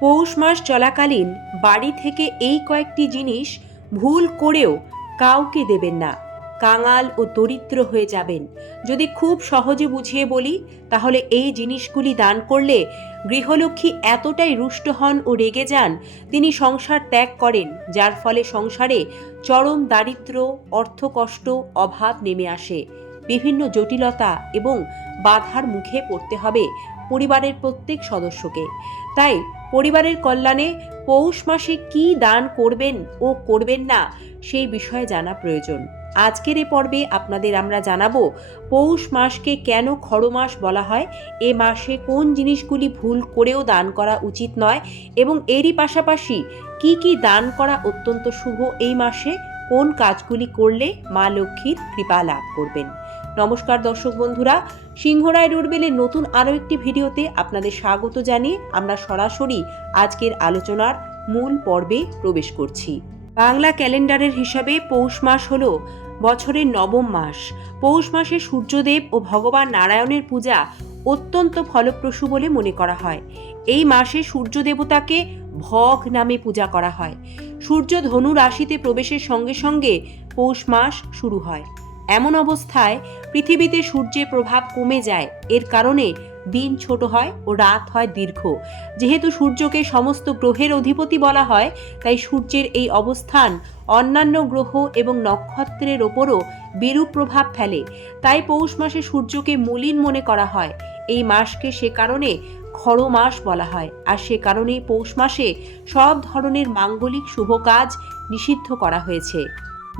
পৌষ মাস চলাকালীন বাড়ি থেকে এই কয়েকটি জিনিস ভুল করেও কাউকে দেবেন না। কাঙাল ও দরিদ্র হয়ে যাবেন। যদি খুব সহজে বুঝিয়ে বলি, তাহলে এই জিনিসগুলি দান করলে গৃহলক্ষ্মী এতটাই রুষ্ট হন ও রেগে যান, তিনি সংসার ত্যাগ করেন, যার ফলে সংসারে চরম দারিদ্র্য, অর্থকষ্ট, অভাব নেমে আসে। বিভিন্ন জটিলতা এবং বাধার মুখে পড়তে হবে পরিবারের প্রত্যেক সদস্যকে। তাই পরিবারের কল্যাণে পৌষ মাসে কি দান করবেন ও করবেন না সেই বিষয়ে জানা প্রয়োজন। আজকের এই পর্বে আপনাদের আমরা জানাবো পৌষ মাসকে কেন খড় মাস বলা হয়, এ মাসে কোন জিনিসগুলি ভুল করেও দান করা উচিত নয় এবং এরই পাশাপাশি কি কি দান করা অত্যন্ত শুভ, এই মাসে কোন কাজগুলি করলে মা লক্ষ্মীর কৃপা লাভ করবেন। নমস্কার দর্শক বন্ধুরা, সিংহরায় রুরবেলের নতুন আরও একটি ভিডিওতে আপনাদের স্বাগত জানিয়ে আমরা সরাসরি আজকের আলোচনার মূল পর্বে প্রবেশ করছি। বাংলা ক্যালেন্ডারের হিসাবে পৌষ মাস হল বছরের নবম মাস। পৌষ মাসে সূর্যদেব ও ভগবান নারায়ণের পূজা অত্যন্ত ফলপ্রসূ বলে মনে করা হয়। এই মাসে সূর্য দেবতাকে ভগ নামে পূজা করা হয়। সূর্য ধনু রাশিতে প্রবেশের সঙ্গে সঙ্গে পৌষ মাস শুরু হয়। এমন অবস্থায় পৃথিবীতে সূর্যের প্রভাব কমে যায়। এর কারণে দিন ছোট হয় ও রাত হয় দীর্ঘ। যেহেতু সূর্যকে সমস্ত গ্রহের অধিপতি বলা হয়, তাই সূর্যের এই অবস্থান অন্যান্য গ্রহ এবং নক্ষত্রের ওপরও বিরূপ প্রভাব ফেলে। তাই পৌষ মাসে সূর্যকে মলিন মনে করা হয়। এই মাসকে সে কারণে খড় মাস বলা হয়। আর সে কারণেই পৌষ মাসে সব ধরনের মাঙ্গলিক শুভ কাজ নিষিদ্ধ করা হয়েছে।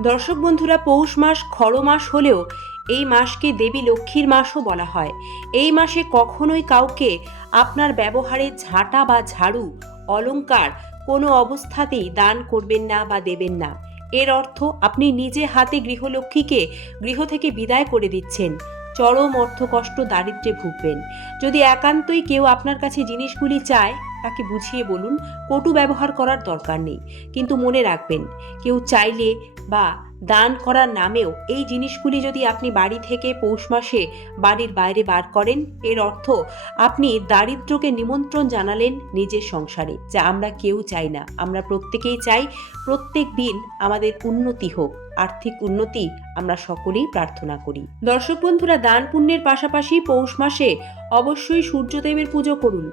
দর্শক বন্ধুরা, পৌষ মাস খড় মাস হলেও এই মাসকে দেবী লক্ষ্মীর মাসও বলা হয়। এই মাসে কখনোই কাউকে আপনার ব্যবহারে ঝাঁটা বা ঝাড়ু, অলংকার কোনো অবস্থাতেই দান করবেন না বা দেবেন না। এর অর্থ আপনি নিজে হাতে গৃহলক্ষ্মীকে গৃহ থেকে বিদায় করে দিচ্ছেন। চরম অর্থকষ্ট, দারিদ্র্যে ভুগবেন। যদি একান্তই কেউ আপনার কাছে জিনিসগুলি চায়, তাকে বুঝিয়ে বলুন, কটু ব্যবহার করার দরকার নেই। কিন্তু মনে রাখবেন, কেউ চাইলে বা দান করার নামেও এই জিনিসগুলি যদি আপনি বাড়ি থেকে পৌষ মাসে বাড়ির বাইরে বার করেন, এর অর্থ আপনি দারিদ্র্যকে নিমন্ত্রণ জানালেন নিজের সংসারে, যা আমরা কেউ চাই না। আমরা প্রত্যেকেই চাই প্রত্যেক দিন আমাদের উন্নতি হোক, আর্থিক উন্নতি আমরা সকলেই প্রার্থনা করি। দর্শক বন্ধুরা, দান পুণ্যের পাশাপাশি পৌষ মাসে অবশ্যই সূর্যদেবের পুজো করুন।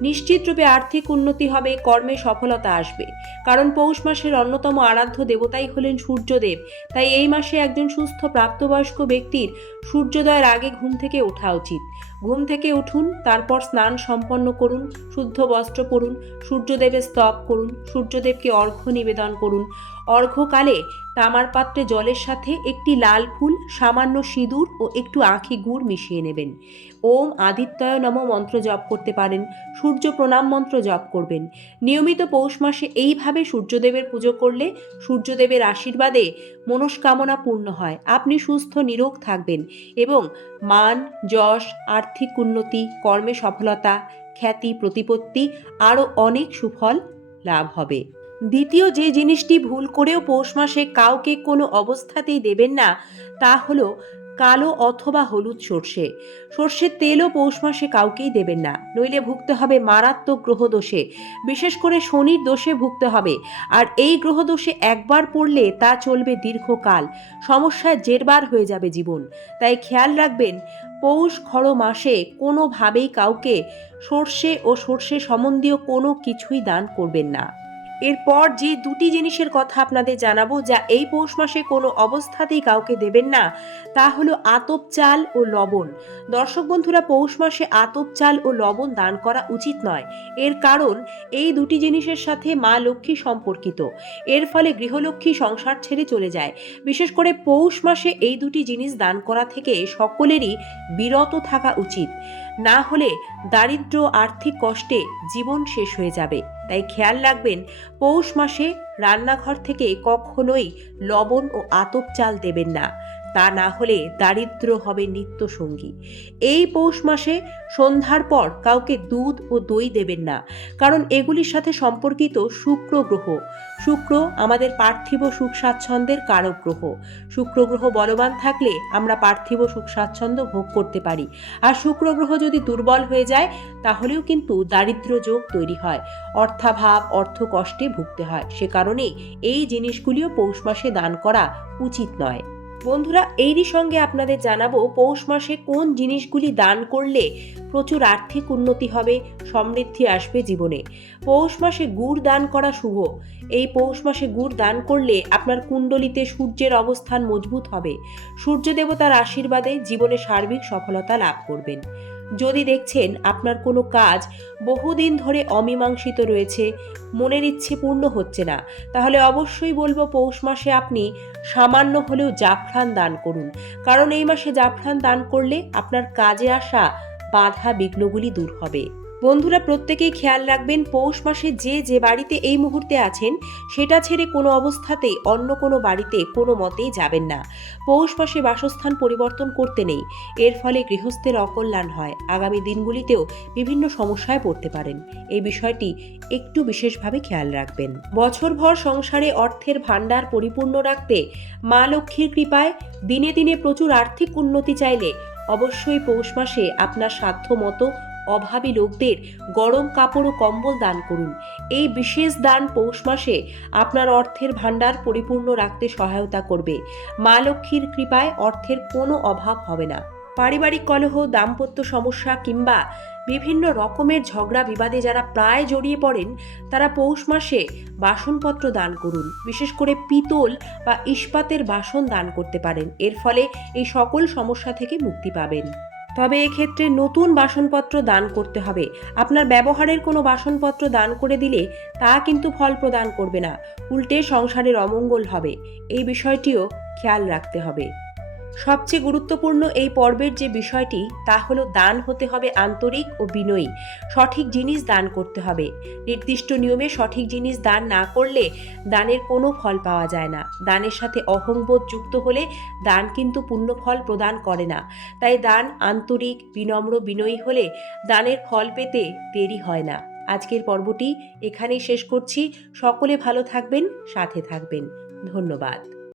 নিশ্চিতরূপে আর্থিক উন্নতি হবে, কর্মে সফলতা আসবে। কারণ পৌষ মাসের অন্যতম আরাধ্য দেবতাই হলেন সূর্যদেব। তাই এই মাসে একজন সুস্থ প্রাপ্তবয়স্ক ব্যক্তির সূর্যোদয়ের আগে ঘুম থেকে ওঠা উচিত। ঘুম থেকে উঠুন, তারপর স্নান সম্পন্ন করুন, শুদ্ধ বস্ত্র পরুন, সূর্যদেবের স্তব করুন, সূর্যদেবকে অর্ঘ্য নিবেদন করুন। অর্ঘ্যকালে তামার পাত্রে জলের সাথে একটি লাল ফুল, সামান্য সিঁদুর ও একটু আখি গুড় মিশিয়ে নেবেন। ওম আদিত্যয় নমঃ মন্ত্র জপ করতে পারেন, সূর্য প্রণাম মন্ত্র জপ করবেন। নিয়মিত পৌষ মাসে এইভাবে সূর্যদেবের পুজো করলে সূর্যদেবের আশীর্বাদে মনস্কামনা পূর্ণ হয়। আপনি সুস্থ নিরোগ থাকবেন এবং মান, যশ, আর্থিক উন্নতি, কর্মে সফলতা, খ্যাতি, প্রতিপত্তি আরও অনেক সুফল লাভ হবে। দ্বিতীয় যে জিনিসটি ভুল করেও পৌষ মাসে কাউকে কোনো অবস্থাতেই দেবেন না, তা হলো কালো অথবা হলুদ সর্ষে। সর্ষের তেলও পৌষ মাসে কাউকেই দেবেন না, নইলে ভুগতে হবে মারাত্মক গ্রহদোষে। বিশেষ করে শনির দোষে ভুগতে হবে। আর এই গ্রহদোষে একবার পড়লে তা চলবে দীর্ঘকাল। সমস্যায় জেরবার হয়ে যাবে জীবন। তাই খেয়াল রাখবেন, পৌষ খড় মাসে কোনোভাবেই কাউকে সর্ষে ও সর্ষে সম্বন্ধীয় কোনো কিছুই দান করবেন না। এরপর যে দুটি জিনিসের কথা আপনাদের জানাবো, যা এই পৌষ মাসে কোনো অবস্থাতেই কাউকে দেবেন না, তা হলো আতপ চাল ও লবণ। দর্শক বন্ধুরা, পৌষ মাসে আতপ চাল ও লবণ দান করা উচিত নয়। এর কারণ, এই দুটি জিনিসের সাথে মা লক্ষ্মী সম্পর্কিত। এর ফলে গৃহলক্ষ্মী সংসার ছেড়ে চলে যায়। বিশেষ করে পৌষ মাসে এই দুটি জিনিস দান করা থেকে সকলেরই বিরত থাকা উচিত। না হলে দারিদ্র্য, আর্থিক কষ্টে জীবন শেষ হয়ে যাবে। তাই খেয়াল রাখবেন, পৌষ মাসে রান্নাঘর থেকে কখনোই লবণ ও আতপ চাল দেবেন না। তা না হলে দারিদ্র্য হবে নিত্য সঙ্গী। এই পৌষ মাসে সন্ধ্যার পর কাউকে দুধ ও দই দেবেন না, কারণ এগুলির সাথে সম্পর্কিত শুক্র গ্রহ। শুক্র আমাদের পার্থিব সুখ স্বাচ্ছন্দ্যের কারক গ্রহ। শুক্র গ্রহ বলবান থাকলে আমরা পার্থিব সুখ স্বাচ্ছন্দ্য ভোগ করতে পারি, আর শুক্র গ্রহ যদি দুর্বল হয়ে যায় তাহলেও কিন্তু দারিদ্র্য যোগ তৈরি হয়, অর্থাভাব, অর্থ কষ্টে ভুগতে হয়। সে কারণে এই জিনিসগুলিও পৌষ মাসে দান করা উচিত নয়। বন্ধুরা, এরই সঙ্গে আপনাদের জানাবো পৌষ মাসে কোন জিনিসগুলি দান করলে প্রচুর আর্থিক উন্নতি হবে, সমৃদ্ধি আসবে জীবনে। পৌষ মাসে গুড় দান করা শুভ। এই পৌষ মাসে গুড় দান করলে আপনার কুণ্ডলিতে সূর্যের অবস্থান মজবুত হবে। সূর্য দেবতার আশীর্বাদে জীবনে সার্বিক সফলতা লাভ করবেন। যদি দেখছেন আপনার কোনো কাজ বহুদিন ধরে অমীমাংসিত রয়েছে, মনের ইচ্ছে পূর্ণ হচ্ছে না, তাহলে অবশ্যই বলবো পৌষ মাসে আপনি সামান্য হলেও জাফরান দান করুন, কারণ এই মাসে জাফরান দান করলে আপনার কাজে আসা বাধা বিঘ্নগুলি দূর হবে। বন্ধুরা, প্রত্যেকেই খেয়াল রাখবেন, পৌষ মাসে যে যে বাড়িতে এই মুহূর্তে আছেন সেটা ছেড়ে কোনো অবস্থাতেই অন্য কোনো বাড়িতে কোনো মতেই যাবেন না। পৌষ মাসে বাসস্থান পরিবর্তন করতে নেই, এর ফলে গৃহস্থের অকল্যাণ হয়। আগামী দিনগুলিতেও বিভিন্ন সমস্যায় পড়তে পারেন, এই বিষয়টি একটু বিশেষভাবে খেয়াল রাখবেন। বছরভর সংসারে অর্থের ভাণ্ডার পরিপূর্ণ রাখতে মা লক্ষ্মীর কৃপায় দিনে দিনে প্রচুর আর্থিক উন্নতি চাইলে অবশ্যই পৌষ মাসে আপনার সাধ্য মতো অভাবী লোকদের গরম কাপড় ও কম্বল দান করুন। এই বিশেষ দান পৌষ মাসে আপনার অর্থের ভাণ্ডার পরিপূর্ণ রাখতে সহায়তা করবে। মা লক্ষ্মীর কৃপায় অর্থের কোনো অভাব হবে না। পারিবারিক কলহ, দাম্পত্য সমস্যা কিংবা বিভিন্ন রকমের ঝগড়া বিবাদে যারা প্রায় জড়িয়ে পড়েন তারা পৌষ মাসে বাসনপত্র দান করুন। বিশেষ করে পিতল বা ইস্পাতের বাসন দান করতে পারেন, এর ফলে এই সকল সমস্যা থেকে মুক্তি পাবেন। তবে এক্ষেত্রে নতুন বাসনপত্র দান করতে হবে। আপনার ব্যবহারের কোনো বাসনপত্র দান করে দিলে তা কিন্তু ফল প্রদান করবে না, উল্টে সংসারের অমঙ্গল হবে। এই বিষয়টিও খেয়াল রাখতে হবে। সবচেয়ে গুরুত্বপূর্ণ এই পর্বের যে বিষয়টি তা হলো দান হতে হবে আন্তরিক ও বিনয়ী। সঠিক জিনিস দান করতে হবে। নির্দিষ্ট নিয়মে সঠিক জিনিস দান না করলে দানের কোনো ফল পাওয়া যায় না। দানের সাথে অহংবোধ যুক্ত হলে দান কিন্তু পূর্ণ ফল প্রদান করে না। তাই দান আন্তরিক, বিনম্র, বিনয়ী হলে দানের ফল পেতে দেরি হয় না। আজকের পর্বটি এখানেই শেষ করছি। সকলে ভালো থাকবেন, সাথে থাকবেন। ধন্যবাদ।